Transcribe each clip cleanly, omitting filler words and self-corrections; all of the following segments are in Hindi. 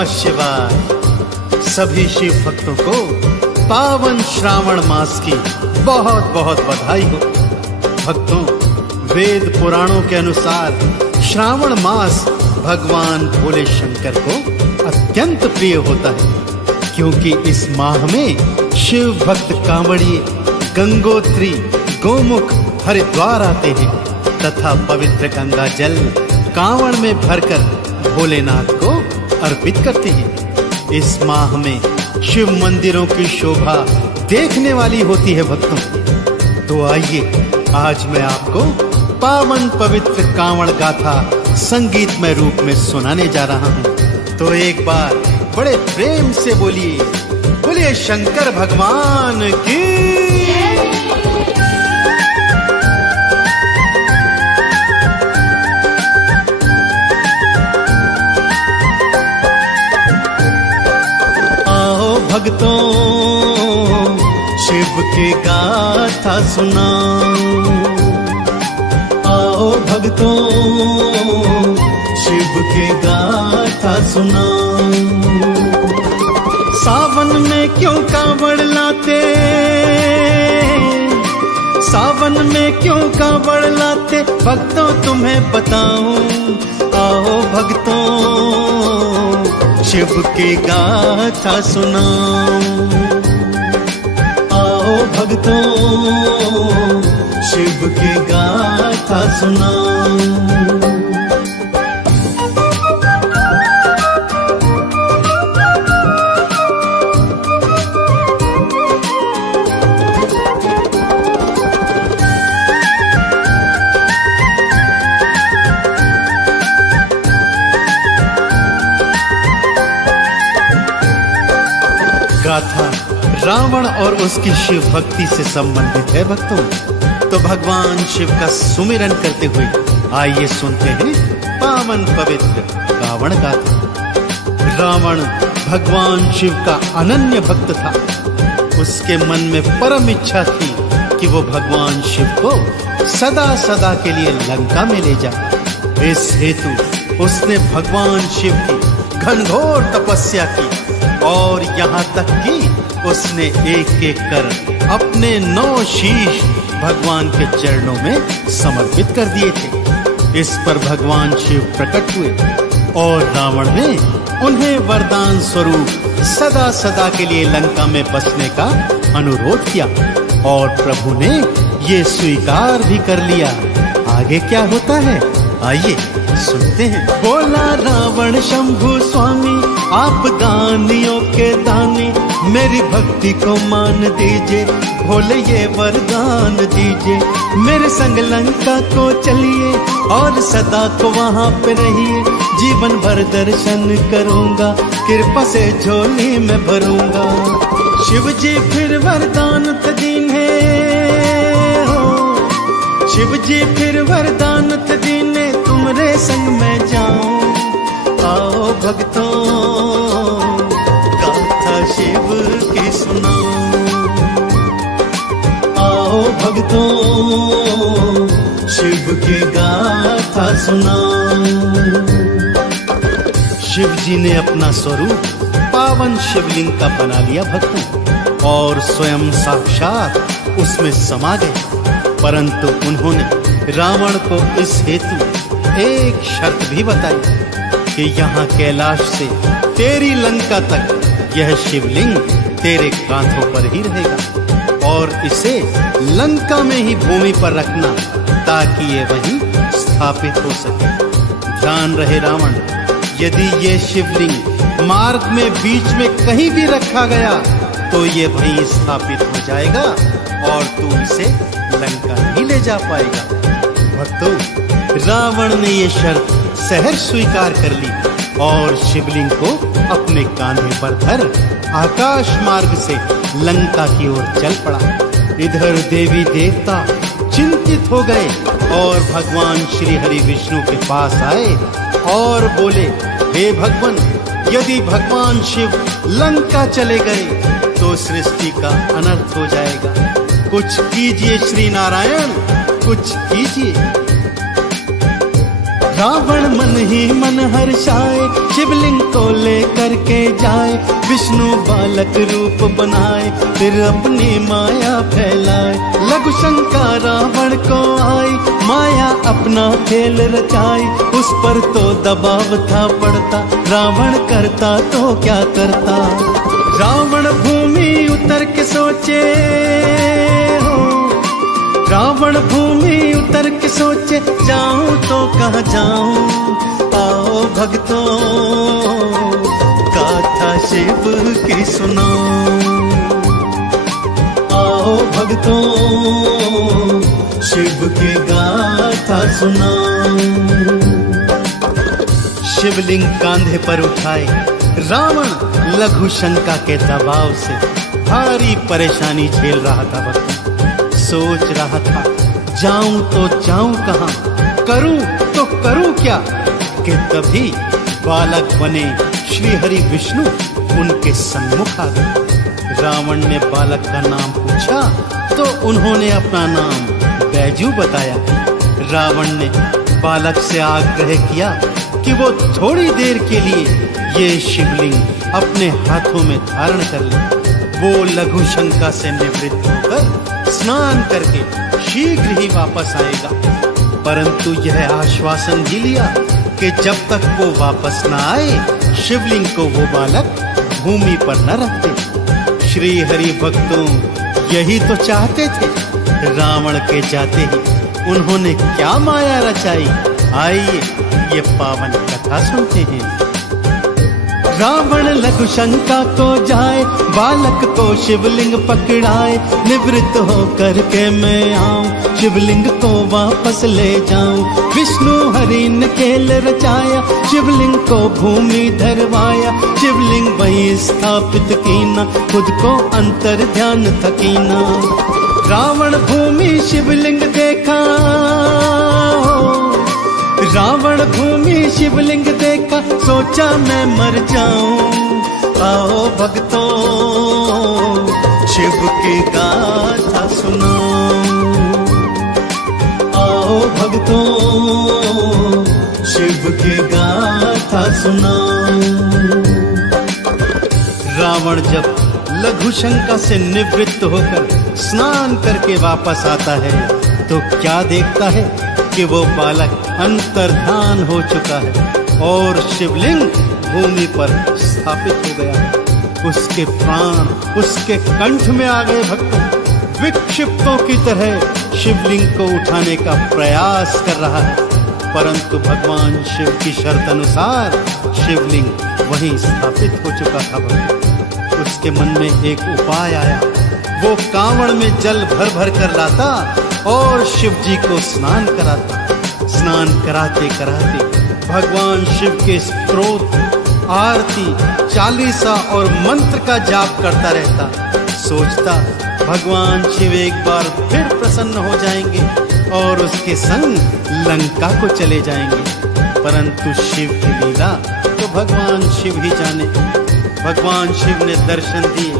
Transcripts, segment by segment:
नमः शिवाय। सभी शिव भक्तों को पावन श्रावण मास की बहुत बहुत बधाई हो। भक्तों, वेद पुराणों के अनुसार श्रावण मास भगवान भोले शंकर को अत्यंत प्रिय होता है, क्योंकि इस माह में शिव भक्त कांवड़िए गंगोत्री, गोमुख, हरिद्वार आते हैं तथा पवित्र गंगा जल कांवड़ में भरकर भोलेनाथ को अर्पित करते हैं। इस माह में शिव मंदिरों की शोभा देखने वाली होती है भक्तों। तो आइए आज मैं आपको पावन पवित्र कांवड़ गाथा संगीतमय रूप में सुनाने जा रहा हूँ। तो एक बार बड़े प्रेम से बोलिए, बोलिए शंकर भगवान की। भक्तों, शिव के गाथा सुनाओ। आओ भक्तों, शिव के गाथा सुनाओ। सावन में क्यों कांवड़ लाते, सावन में क्यों कांवड़ लाते, भक्तों तुम्हें बताऊं। आओ भक्तों, शिव की गाथा सुनाओ। आओ भक्तों, शिव की गाथा सुनाओ। गाथा रावण और उसकी शिव भक्ति से संबंधित है भक्तों। तो भगवान शिव का सुमिरन करते हुए आइए सुनते हैं पावन पवित्र रावण गाथा। रावण भगवान शिव का अनन्य भक्त था। उसके मन में परम इच्छा थी कि वो भगवान शिव को सदा सदा के लिए लंका में ले जाए। इस हेतु उसने भगवान शिव की घनघोर तपस्या की और यहाँ तक कि उसने एक एक कर अपने 9 शीश भगवान के चरणों में समर्पित कर दिए थे। इस पर भगवान शिव प्रकट हुए और रावण ने उन्हें वरदान स्वरूप सदा सदा के लिए लंका में बसने का अनुरोध किया और प्रभु ने ये स्वीकार भी कर लिया। आगे क्या होता है आइए सुनते हैं। बोला रावण शंभु स्वामी, आप दानियों के दानी, मेरी भक्ति को मान दीजिए, भोले ये वरदान दीजिए। मेरे संग लंका को चलिए और सदा को वहाँ पे रहिए। जीवन भर दर्शन करूँगा, कृपा से झोली में भरूँगा। शिव जी फिर वरदान दीने हो, शिव जी फिर वरदान दीने, तुमरे संग में जाऊं। आओ भक्तों, गाथा शिव की सुनाओ। आओ भक्तों, शिव की गाथा सुनाओ। शिव जी ने अपना स्वरूप पावन शिवलिंग का बना लिया भक्तों और स्वयं साक्षात उसमें समा गए। परंतु उन्होंने रावण को इस हेतु एक शर्त भी बताई कि यहाँ कैलाश से तेरी लंका तक यह शिवलिंग तेरे कांधों पर ही रहेगा और इसे लंका में ही भूमि पर रखना ताकि ये वहीं स्थापित हो सके। ध्यान रहे रावण, यदि ये शिवलिंग मार्ग में बीच में कहीं भी रखा गया तो ये वहीं स्थापित हो जाएगा और तू इसे लंका नहीं ले जा पाएगा। भक्तों, रावण ने ये शर्त सहर्ष स्वीकार कर ली और शिवलिंग को अपने कांधे पर धर आकाश मार्ग से लंका की ओर चल पड़ा। इधर देवी देवता चिंतित हो गए और भगवान श्री हरि विष्णु के पास आए और बोले, हे भगवान, यदि भगवान शिव लंका चले गए तो सृष्टि का अनर्थ हो जाएगा। कुछ कीजिए श्री नारायण, कुछ कीजिए। रावण मन ही मन हर्षाए, शिवलिंग को लेकर के जाए। विष्णु बालक रूप बनाए, फिर अपनी माया फैलाए। लघु शंका रावण को आई, माया अपना खेल रचाई। उस पर तो दबाव था पड़ता, रावण करता तो क्या करता। रावण भूमि उतर के सोचे हो, रावण भूमि उतर के सोचे, जाऊं तो कहाँ जाऊं। आओ भक्तों गाथा शिव की सुनाऊं, आओ भक्तों शिव की गाथा सुनाऊं। शिवलिंग कांधे पर उठाए, रावण लघु शंका के दबाव से भारी परेशानी झेल रहा था। भक्त सोच रहा था, जाऊं तो जाऊं कहां, करूं तो करूं क्या। कि तभी बालक बने श्री हरि विष्णु उनके सम्मुख आ गए। रावण ने बालक का नाम पूछा तो उन्होंने अपना नाम बैजू बताया। रावण ने बालक से आग्रह किया कि वो थोड़ी देर के लिए ये शिवलिंग अपने हाथों में धारण कर ले। वो लघु शंका से निवृत्त होकर स्नान करके शीघ्र ही वापस आएगा। परंतु यह आश्वासन भी लिया कि जब तक वो वापस न आए, शिवलिंग को वो बालक भूमि पर न रखते। श्री हरि भक्तों यही तो चाहते थे। रावण के जाते ही उन्होंने क्या माया रचाई, आइए ये पावन कथा सुनते हैं। रावण लघु शंका को जाए, बालक को शिवलिंग पकड़ाए। निवृत्त होकर के मैं आऊं, शिवलिंग को वापस ले जाऊं। विष्णु हरि ने खेल रचाया, शिवलिंग को भूमि धरवाया। शिवलिंग वही स्थापित कीना, खुद को अंतर ध्यान थकीना। रावण भूमि शिवलिंग देखा, रावण भूमि शिवलिंग देखा, सोचा मैं मर जाऊं। आओ भक्तों शिव की गाथा सुनाऊं, आओ भक्तों शिव की गाथा सुनाऊं। रावण जब लघु शंका से निवृत्त होकर स्नान करके वापस आता है तो क्या देखता है कि वो बालक अंतर्धान हो चुका है और शिवलिंग भूमि पर स्थापित हो गया है। उसके प्राण उसके कंठ में आ गए। भक्तों विक्षिप्तों की तरह शिवलिंग को उठाने का प्रयास कर रहा है, परंतु भगवान शिव की शर्त अनुसार शिवलिंग वहीं स्थापित हो चुका था। भक्तों उसके मन में एक उपाय आया। वो कांवड़ में जल भर भर कर लाता और शिव जी को स्नान कराता। स्नान कराते कराते भगवान शिव के स्तोत्र, आरती, चालीसा और मंत्र का जाप करता रहता। सोचता भगवान शिव एक बार फिर प्रसन्न हो जाएंगे और उसके संग लंका को चले जाएंगे। परंतु शिव की लीला तो भगवान शिव ही जाने। भगवान शिव ने दर्शन दिए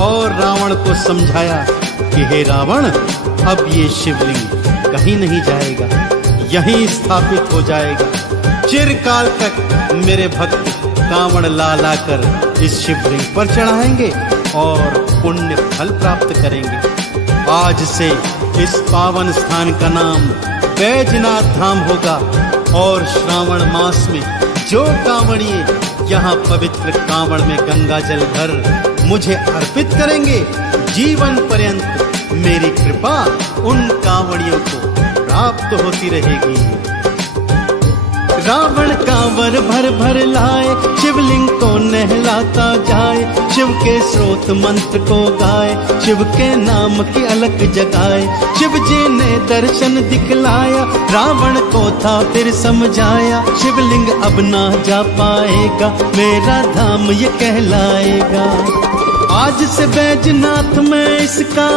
और रावण को समझाया कि हे रावण, अब ये शिवलिंग कहीं नहीं जाएगा, यहीं स्थापित हो जाएगा। चिरकाल तक मेरे भक्त कांवड़ ला ला कर इस शिवलिंग पर चढ़ाएंगे और पुण्य फल प्राप्त करेंगे। आज से इस पावन स्थान का नाम बैजनाथ धाम होगा और श्रावण मास में जो कांवड़िए यहाँ पवित्र कांवड़ में गंगा जल भर मुझे अर्पित करेंगे, जीवन पर्यंत मेरी कृपा उन कांवड़ियों को प्राप्त होती रहेगी। रावण कांवर भर भर लाए, शिवलिंग को नहलाता जाए। शिव के स्रोत मंत्र को गाए, शिव के नाम की अलख जगाए। शिव जी ने दर्शन दिखलाया, रावण को था फिर समझाया। शिवलिंग अब ना जा पाएगा, मेरा धाम ये कहलाएगा। आज से बैजनाथ में इसका,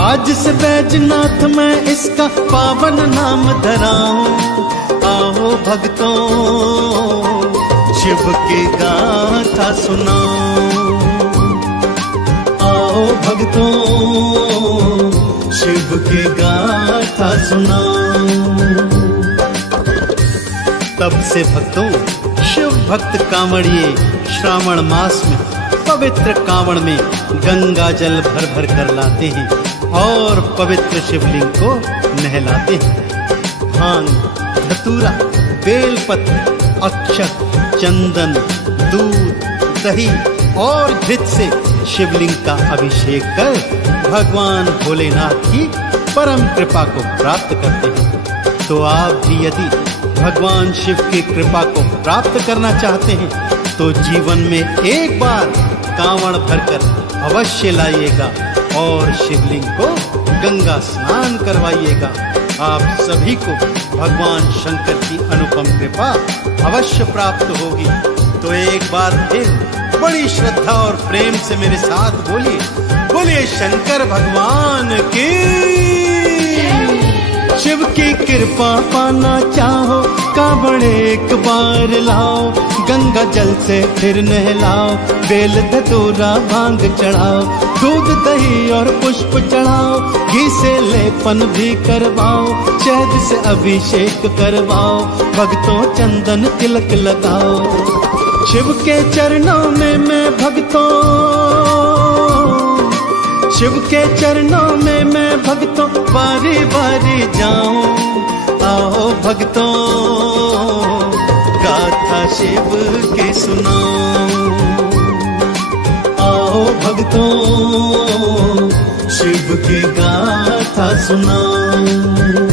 आज से बैजनाथ में इसका पावन नाम धराऊं। आओ भक्तों शिव की गाथा सुनाऊं, आओ भक्तों शिव की गाथा सुनाऊं। तब से भक्तों शिव भक्त कांवड़िए श्रावण मास में पवित्र कांवड़ में गंगा जल भर भर कर लाते हैं और पवित्र शिवलिंग को नहलाते हैं। भांग, धतूरा, बेलपत्र, अक्षत, चंदन, दूध, दही और घृत से शिवलिंग का अभिषेक कर भगवान भोलेनाथ की परम कृपा को प्राप्त करते हैं। तो आप भी यदि भगवान शिव की कृपा को प्राप्त करना चाहते हैं तो जीवन में एक बार कांवड़ भरकर अवश्य लाइएगा और शिवलिंग को गंगा स्नान करवाइएगा। आप सभी को भगवान शंकर की अनुपम कृपा अवश्य प्राप्त होगी। तो एक बार फिर बड़ी श्रद्धा और प्रेम से मेरे साथ बोलिए, बोलिए शंकर भगवान की। शिव की कृपा पाना चाहो कांवड़ एक बार लाओ, गंगा जल से फिर नहलाओ, बेल धतूरा भांग चढ़ाओ, दूध दही और पुष्प चढ़ाओ, घी से लेपन भी करवाओ, शहद से अभिषेक करवाओ, भक्तों चंदन तिलक लगाओ। शिव के चरणों में मैं भक्तों, शिव के चरणों में मैं भक्तों बारी बारी जाऊं। आओ भक्तों गाथा शिव की सुनाऊं, आओ भक्तों शिव की गाथा सुनाऊं।